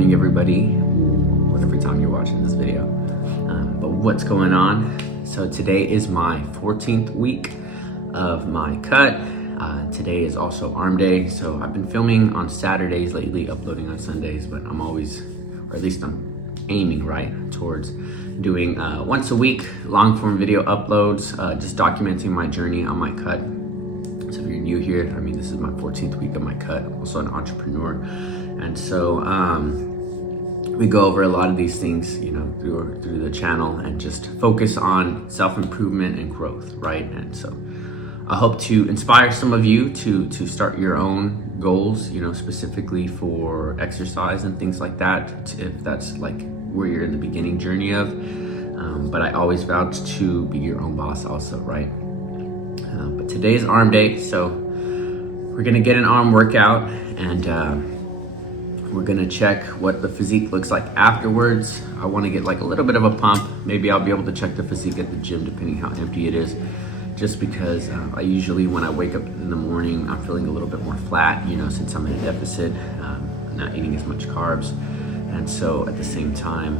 morning, everybody, whatever time you're watching this video. But what's going on? So today is my 14th week of my cut. Today is also arm day. So I've been filming on Saturdays lately, uploading on Sundays, but I'm always, or at least I'm aiming towards doing once a week long form video uploads, just documenting my journey on my cut. So if you're new here, I mean, this is my 14th week of my cut. I'm also an entrepreneur. And so we go over a lot of these things, you know, through the channel and just focus on self-improvement and growth, right? And so I hope to inspire some of you to start your own goals, you know, specifically for exercise and things like that, if that's like where you're in the beginning journey of. But I always vouch to be your own boss also, right? But today's arm day, so we're gonna get an arm workout and we're gonna check what the physique looks like afterwards. I wanna get like a little bit of a pump. Maybe I'll be able to check the physique at the gym depending how empty it is, just because I usually, when I wake up in the morning, I'm feeling a little bit more flat, you know, since I'm in a deficit, not eating as much carbs. And so at the same time,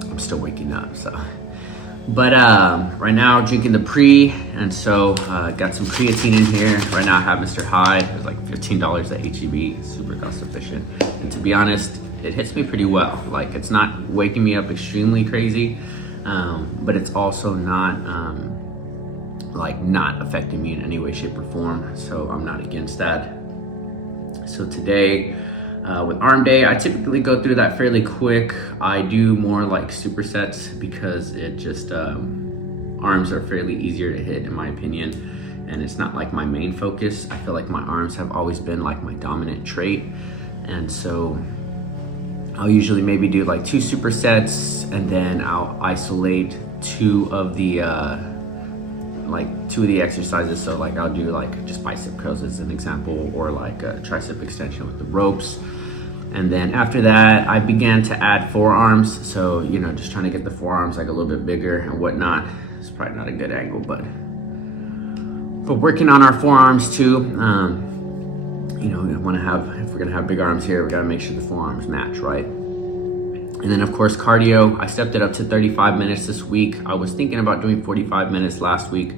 I'm still waking up, so. But right now drinking the pre, and so got some creatine in here. Right now I have Mr. Hyde. It's like $15 at HEB, super cost efficient. And to be honest, it hits me pretty well. Like, it's not waking me up extremely crazy, but it's also not not affecting me in any way, shape, or form. So I'm not against that. So today, with arm day, I typically go through that fairly quick. I do more like supersets because it just, arms are fairly easier to hit in my opinion. And it's not like my main focus. I feel like my arms have always been like my dominant trait. And so I'll usually maybe do like 2 supersets, and then I'll isolate two of the exercises. So like I'll do like just bicep curls as an example, or like a tricep extension with the ropes. And then after that, I began to add forearms. So, you know, just trying to get the forearms like a little bit bigger and whatnot. It's probably not a good angle, but working on our forearms too. You know, we want to have, if we're gonna have big arms here, we gotta make sure the forearms match, right? And then of course, cardio, I stepped it up to 35 minutes this week. I was thinking about doing 45 minutes last week,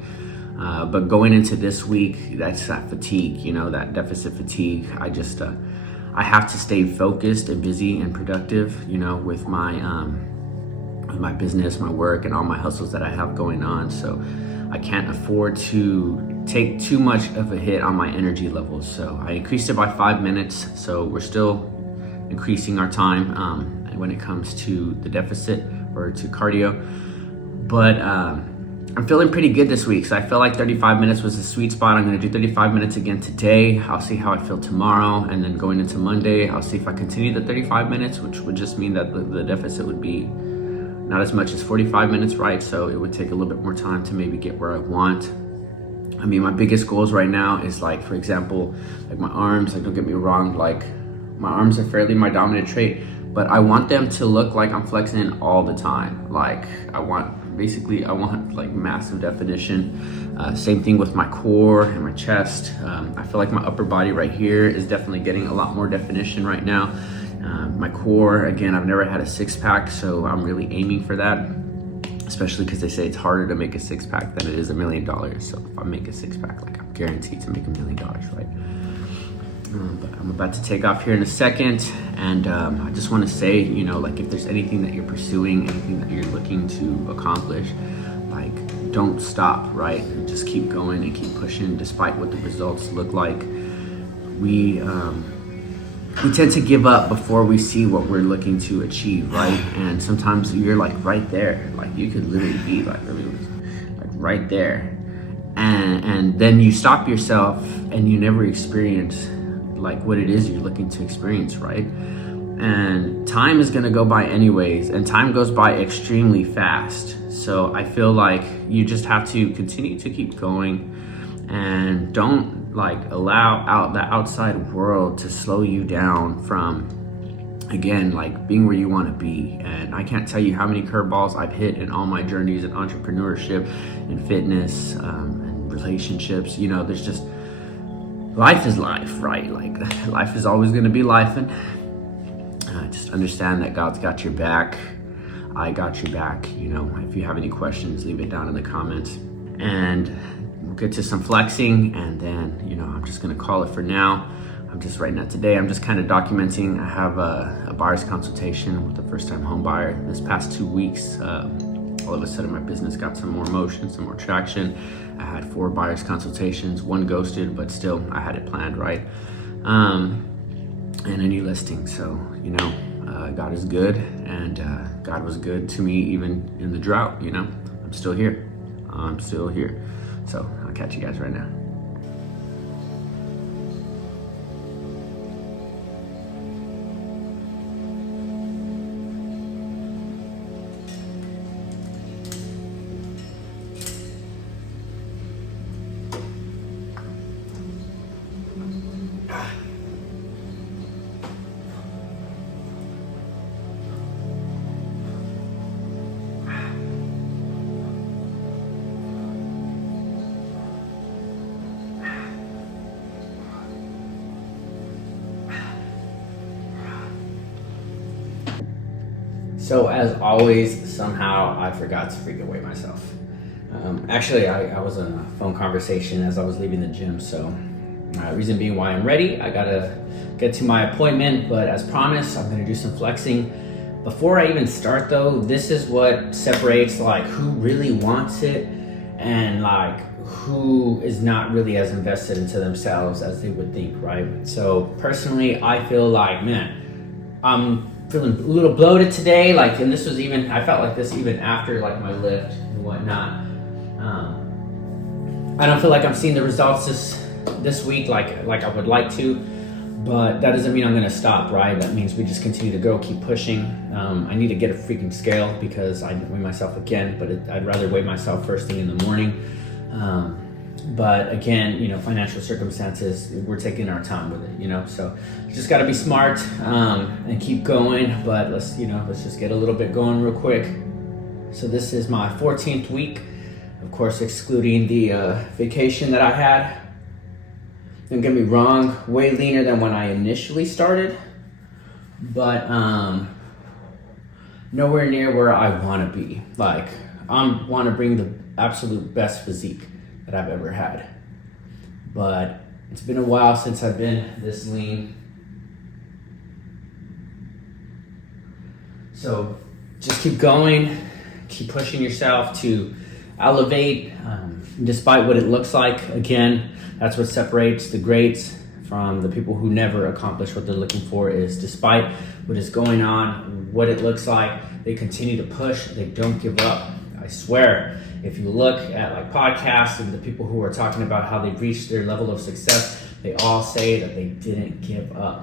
but going into this week, that's that fatigue, you know, that deficit fatigue. I just, I have to stay focused and busy and productive, you know, with my business, my work, and all my hustles that I have going on. So I can't afford to take too much of a hit on my energy levels. So I increased it by 5 minutes. So we're still increasing our time when it comes to the deficit or to cardio. But I'm feeling pretty good this week. So I feel like 35 minutes was the sweet spot. I'm gonna do 35 minutes again today. I'll see how I feel tomorrow. And then going into Monday, I'll see if I continue the 35 minutes, which would just mean that the deficit would be not as much as 45 minutes, right? So it would take a little bit more time to maybe get where I want. I mean, my biggest goals right now is like, for example, like my arms, like don't get me wrong, like my arms are fairly my dominant trait, but I want them to look like I'm flexing all the time. Like I want like massive definition. Same thing with my core and my chest. I feel like my upper body right here is definitely getting a lot more definition right now. My core, again, I've never had a 6-pack, so I'm really aiming for that, especially because they say it's harder to make a 6-pack than it is $1 million. So if I make a 6-pack, like I'm guaranteed to make $1 million, right? But I'm about to take off here in a second, and I just want to say, you know, like if there's anything that you're pursuing, anything that you're looking to accomplish, like don't stop, right? Just keep going and keep pushing despite what the results look like. We tend to give up before we see what we're looking to achieve, right? And sometimes you're like right there, like you could literally be like right there, and then you stop yourself and you never experience like what it is you're looking to experience, right? And time is gonna go by anyways, and time goes by extremely fast. So I feel like you just have to continue to keep going and don't like allow out the outside world to slow you down from, again, like being where you want to be. And I can't tell you how many curveballs I've hit in all my journeys in entrepreneurship and fitness and relationships. You know, there's just, life is life, right? Like life is always going to be life. Just understand that God's got your back. I got your back. You know, if you have any questions, leave it down in the comments. And we'll get to some flexing, and then, you know, I'm just gonna call it for now. I'm just right now today, I'm just kind of documenting. I have a buyer's consultation with a first-time home buyer this past 2 weeks. All of a sudden my business got some more motion, some more traction. I had 4 buyer's consultations, 1 ghosted, but still I had it planned, right? And a new listing. So, you know, God is good, and God was good to me even in the drought, you know? I'm still here. So I'll catch you guys right now. So as always, somehow I forgot to freaking weigh myself. Actually, I was in a phone conversation as I was leaving the gym. So reason being why I'm ready, I gotta get to my appointment, but as promised, I'm gonna do some flexing. Before I even start though, this is what separates like who really wants it and like who is not really as invested into themselves as they would think, right? So personally, I feel like, man, I'm feeling a little bloated today, like, and this was even, I felt like this even after like my lift and whatnot. I don't feel like I'm seeing the results this week like I would like to, but that doesn't mean I'm gonna stop, right? That means we just continue to go, keep pushing. I need to get a freaking scale because I weigh myself again, but I'd rather weigh myself first thing in the morning. But again, you know, financial circumstances, we're taking our time with it, you know, so you just got to be smart and keep going. But let's just get a little bit going real quick. So this is my 14th week, of course, excluding the vacation that I had. Don't get me wrong, way leaner than when I initially started, but nowhere near where I want to be. Like, I want to bring the absolute best physique that I've ever had, but it's been a while since I've been this lean. So just keep going, keep pushing yourself to elevate, despite what it looks like. Again, that's what separates the greats from the people who never accomplish what they're looking for, is despite what is going on, what it looks like, they continue to push, they don't give up. I swear, if you look at like podcasts and the people who are talking about how they've reached their level of success, they all say that they didn't give up.